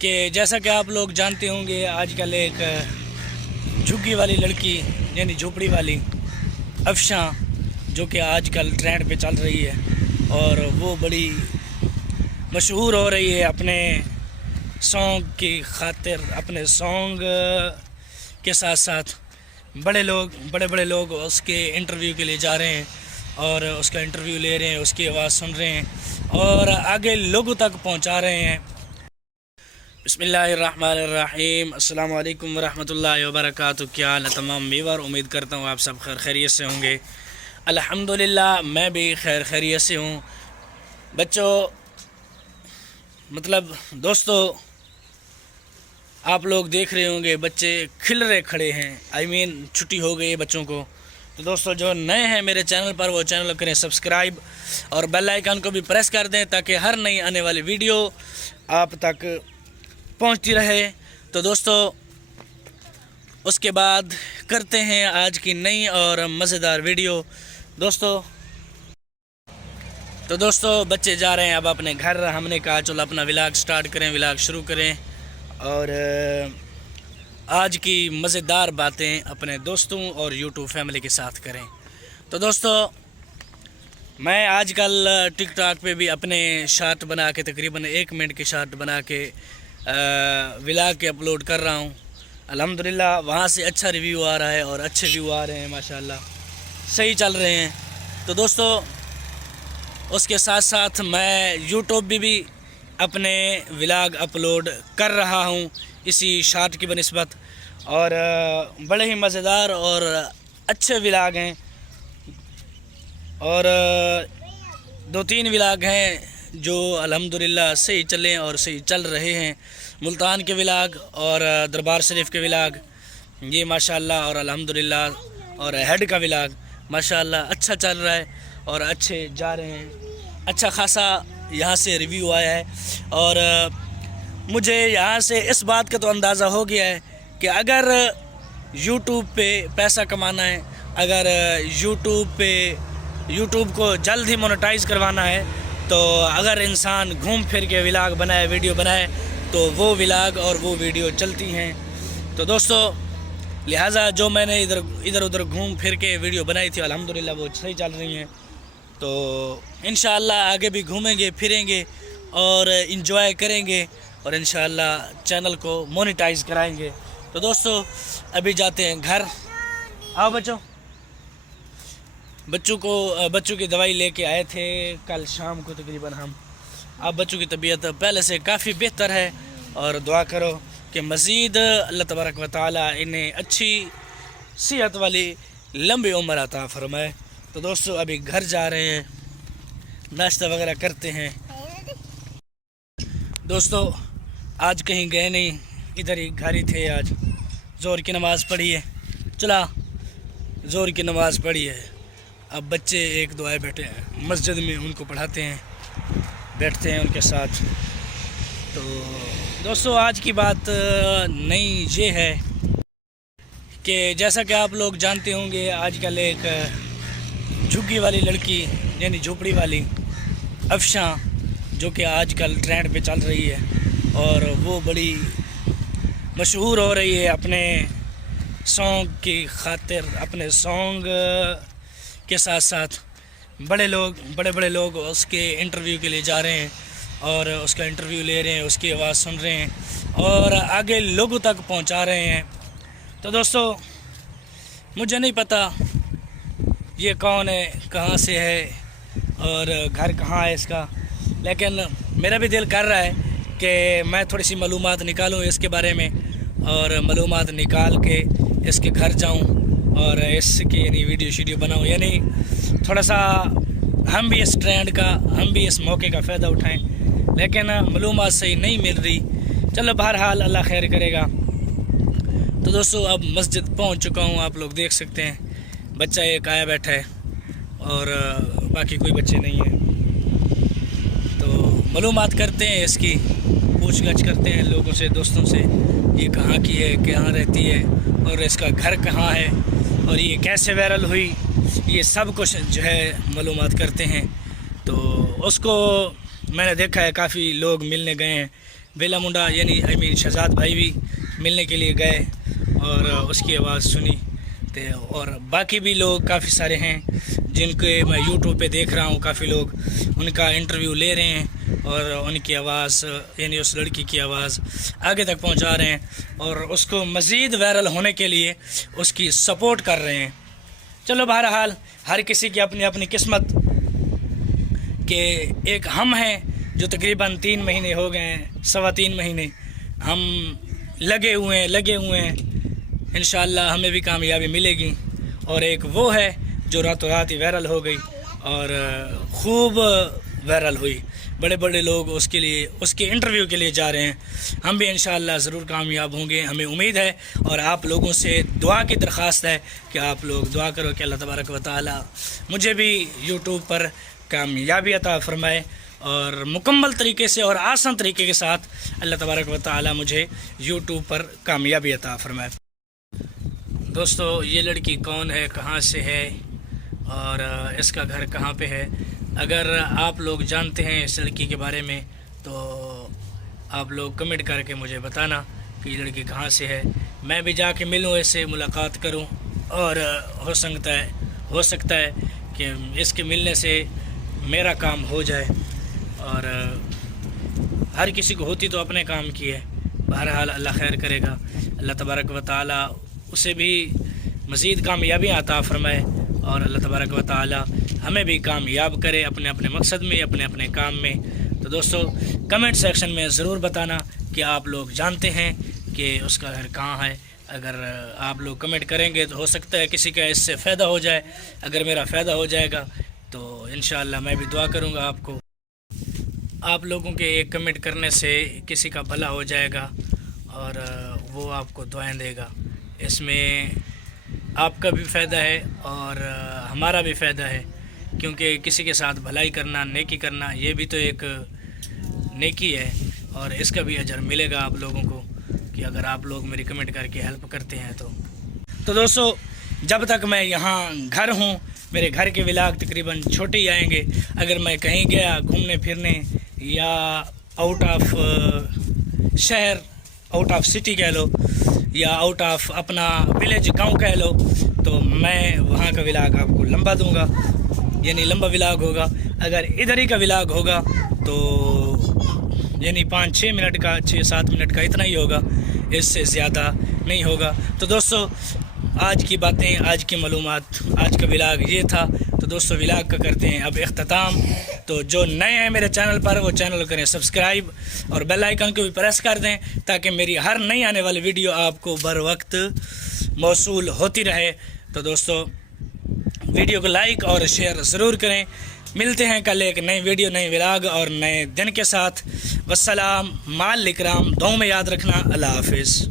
کہ جیسا کہ آپ لوگ جانتے ہوں گے آج کل ایک جھگی والی لڑکی یعنی جھوپڑی والی افشاں جو کہ آج کل ٹرینڈ پہ چل رہی ہے اور وہ بڑی مشہور ہو رہی ہے اپنے سانگ کی خاطر، اپنے سانگ کے ساتھ ساتھ بڑے بڑے لوگ اس کے انٹرویو کے لیے جا رہے ہیں اور اس کا انٹرویو لے رہے ہیں، اس کی آواز سن رہے ہیں اور آگے لوگوں تک پہنچا رہے ہیں۔ بسم اللہ الرحمن الرحیم، السلام علیکم ورحمۃ اللہ وبرکاتہ۔ کیا حال ہے تمام ویور؟ امید کرتا ہوں آپ سب خیر خیریت سے ہوں گے۔ الحمدللہ میں بھی خیر خیریت سے ہوں۔ بچوں دوستو آپ لوگ دیکھ رہے ہوں گے بچے کھل رہے کھڑے ہیں، چھٹی ہو گئی ہے بچوں کو۔ تو دوستو جو نئے ہیں میرے چینل پر وہ چینل کریں سبسکرائب اور بیل آئیکن کو بھی پریس کر دیں تاکہ ہر نئی آنے والی ویڈیو آپ تک پہنچتی رہے۔ تو دوستو اس کے بعد کرتے ہیں آج کی نئی اور مزیدار ویڈیو۔ دوستو بچے جا رہے ہیں اب اپنے گھر، ہم نے کہا چلو اپنا ولاگ سٹارٹ کریں، ولاگ شروع کریں اور آج کی مزیدار باتیں اپنے دوستوں اور یوٹیوب فیملی کے ساتھ کریں۔ تو دوستو میں آج کل ٹک ٹاک پہ بھی اپنے شارٹ بنا کے تقریباً 1 منٹ کے شارٹ بنا کے ولاگ کے اپلوڈ کر رہا ہوں۔ الحمدللہ وہاں سے اچھا ریویو آ رہا ہے اور اچھے ویو آ رہے ہیں، ماشاءاللہ صحیح چل رہے ہیں۔ تو دوستو اس کے ساتھ ساتھ میں یوٹیوب پہ بھی اپنے ولاگ اپلوڈ کر رہا ہوں اسی شارٹ کی بنسبت، اور بڑے ہی مزیدار اور اچھے ولاگ ہیں اور 2-3 ولاگ ہیں جو الحمدللہ صحیح چلیں اور صحیح چل رہے ہیں۔ ملتان کے ولاگ اور دربار شریف کے ولاگ یہ ماشاءاللہ، اور الحمدللہ اور ہیڈ کا ولاگ ماشاءاللہ اچھا چل رہا ہے اور اچھے جا رہے ہیں، اچھا خاصا یہاں سے ریویو آیا ہے۔ اور مجھے یہاں سے اس بات کا تو اندازہ ہو گیا ہے کہ اگر یوٹیوب پہ پیسہ کمانا ہے، اگر یوٹیوب کو جلد ہی مونیٹائز کروانا ہے، تو اگر انسان گھوم پھر کے ولاگ بنائے، ویڈیو بنائے، تو وہ ولاگ اور وہ ویڈیو چلتی ہیں۔ تو دوستو لہٰذا جو میں نے ادھر ادھر گھوم پھر کے ویڈیو بنائی تھی الحمدللہ وہ صحیح چل رہی ہیں۔ تو انشاءاللہ آگے بھی گھومیں گے پھریں گے اور انجوائے کریں گے اور انشاءاللہ چینل کو مونیٹائز کرائیں گے۔ تو دوستو ابھی جاتے ہیں گھر۔ آؤ بچوں کی دوائی لے کے آئے تھے کل شام کو تقریباً ہم۔ اب بچوں کی طبیعت پہلے سے کافی بہتر ہے اور دعا کرو کہ مزید اللہ تبارک و تعالی انہیں اچھی صحت والی لمبی عمر عطا فرمائے۔ تو دوستو ابھی گھر جا رہے ہیں، ناشتہ وغیرہ کرتے ہیں۔ دوستو آج کہیں گئے نہیں، ادھر ہی گھر ہی تھے۔ آج ظہر کی نماز پڑھی ہے، ظہر کی نماز پڑھی ہے۔ اب بچے 1-2 آئے بیٹھے ہیں مسجد میں، ان کو پڑھاتے ہیں، بیٹھتے ہیں ان کے ساتھ۔ تو دوستو آج کی بات نئی یہ ہے کہ جیسا کہ آپ لوگ جانتے ہوں گے آج کل ایک جھگی والی لڑکی یعنی جھوپڑی والی افشاں جو کہ آج کل ٹرینڈ پہ چل رہی ہے اور وہ بڑی مشہور ہو رہی ہے اپنے سانگ کی خاطر، اپنے سانگ کے ساتھ ساتھ بڑے بڑے لوگ اس کے انٹرویو کے لیے جا رہے ہیں اور اس کا انٹرویو لے رہے ہیں، اس کی آواز سن رہے ہیں اور آگے لوگوں تک پہنچا رہے ہیں۔ تو دوستو مجھے نہیں پتہ یہ کون ہے، کہاں سے ہے اور گھر کہاں ہے اس کا، لیکن میرا بھی دل کر رہا ہے کہ میں تھوڑی سی معلومات نکالوں اس کے بارے میں اور معلومات نکال کے اس کے گھر جاؤں اور اس کی یعنی ویڈیو بناؤں، یعنی تھوڑا سا ہم بھی اس ٹرینڈ کا، ہم بھی اس موقع کا فائدہ اٹھائیں، لیکن معلومات صحیح نہیں مل رہی۔ چلو بہرحال اللہ خیر کرے گا۔ تو دوستو اب مسجد پہنچ چکا ہوں، آپ لوگ دیکھ سکتے ہیں بچہ ایک آیا بیٹھا ہے اور باقی کوئی بچے نہیں ہیں۔ تو معلومات کرتے ہیں، اس کی پوچھ گچھ کرتے ہیں لوگوں سے، دوستوں سے، یہ کہاں کی ہے، کہاں رہتی ہے اور اس کا گھر کہاں ہے اور یہ کیسے وائرل ہوئی، یہ سب کچھ جو ہے معلومات کرتے ہیں۔ تو اس کو میں نے دیکھا ہے کافی لوگ ملنے گئے ہیں، بیلا منڈا یعنی شہزاد بھائی بھی ملنے کے لیے گئے اور اس کی آواز سنی، اور باقی بھی لوگ کافی سارے ہیں جن کے میں یوٹیوب پہ دیکھ رہا ہوں، کافی لوگ ان کا انٹرویو لے رہے ہیں اور ان کی آواز یعنی اس لڑکی کی آواز آگے تک پہنچا رہے ہیں اور اس کو مزید وائرل ہونے کے لیے اس کی سپورٹ کر رہے ہیں۔ چلو بہرحال ہر کسی کی اپنی اپنی قسمت، کہ ایک ہم ہیں جو تقریباً 3 مہینے ہو گئے ہیں، 3.25 مہینے ہم لگے ہوئے ہیں، انشاءاللہ ہمیں بھی کامیابی ملے گی، اور ایک وہ ہے جو راتوں رات ہی وائرل ہو گئی اور خوب وائرل ہوئی، بڑے بڑے لوگ اس کے انٹرویو کے لیے جا رہے ہیں۔ ہم بھی انشاءاللہ ضرور کامیاب ہوں گے، ہمیں امید ہے، اور آپ لوگوں سے دعا کی درخواست ہے کہ آپ لوگ دعا کرو کہ اللہ تبارک و تعالی مجھے بھی یوٹیوب پر کامیابی عطا فرمائے، اور مکمل طریقے سے اور آسان طریقے کے ساتھ اللہ تبارک و تعالی مجھے یوٹیوب پر کامیابی عطا فرمائے۔ دوستو یہ لڑکی کون ہے، کہاں سے ہے اور اس کا گھر کہاں پہ ہے؟ اگر آپ لوگ جانتے ہیں اس لڑکی کے بارے میں تو آپ لوگ کمنٹ کر کے مجھے بتانا کہ یہ لڑکی کہاں سے ہے، میں بھی جا کے ملوں، اس سے ملاقات کروں، اور ہو سکتا ہے کہ اس کے ملنے سے میرا کام ہو جائے، اور ہر کسی کو ہوتی تو اپنے کام کی ہے۔ بہرحال اللہ خیر کرے گا، اللہ تبارک و تعالی اسے بھی مزید کامیابی عطا فرمائے، اور اللہ تبارک و تعالی ہمیں بھی کامیاب کرے اپنے اپنے مقصد میں، اپنے اپنے کام میں۔ تو دوستو کمنٹ سیکشن میں ضرور بتانا کہ آپ لوگ جانتے ہیں کہ اس کا گھر کہاں ہے۔ اگر آپ لوگ کمنٹ کریں گے تو ہو سکتا ہے کسی کا اس سے فائدہ ہو جائے، اگر میرا فائدہ ہو جائے گا تو انشاءاللہ میں بھی دعا کروں گا آپ کو، آپ لوگوں کے ایک کمنٹ کرنے سے کسی کا بھلا ہو جائے گا اور وہ آپ کو دعائیں دے گا، اس میں آپ کا بھی فائدہ ہے اور ہمارا بھی فائدہ ہے، کیونکہ کسی کے ساتھ بھلائی کرنا، نیکی کرنا، یہ بھی تو ایک نیکی ہے، اور اس کا بھی اجر ملے گا آپ لوگوں کو کہ اگر آپ لوگ میری کمنٹ کر کے ہیلپ کرتے ہیں تو دوستو جب تک میں یہاں گھر ہوں، میرے گھر کے ولاگ تقریباً چھوٹے ہی آئیں گے۔ اگر میں کہیں گیا گھومنے پھرنے یا آؤٹ آف شہر، آؤٹ آف سٹی کہہ لو، یا آؤٹ آف اپنا ولیج گاؤں کہہ لو، تو میں وہاں کا ولاگ آپ کو لمبا دوں گا، یعنی لمبا ولاگ ہوگا۔ اگر ادھر ہی کا ولاگ ہوگا تو یعنی 5-6 منٹ کا، 6-7 منٹ کا اتنا ہی ہوگا، اس سے زیادہ نہیں ہوگا۔ تو دوستو آج کی باتیں، آج کی معلومات، آج کا ولاگ یہ تھا۔ تو دوستو ولاگ کا کرتے ہیں اب اختتام۔ تو جو نئے ہیں میرے چینل پر وہ چینل کریں سبسکرائب، اور بیل آئیکن کو بھی پریس کر دیں تاکہ میری ہر نئی آنے والی ویڈیو آپ کو بر وقت موصول ہوتی رہے۔ تو دوستو ویڈیو کو لائک اور شیئر ضرور کریں۔ ملتے ہیں کل ایک نئی ویڈیو، نئی ولاگ اور نئے دن کے ساتھ۔ والسلام مع الاکرام، دعاؤں میں یاد رکھنا۔ اللہ حافظ۔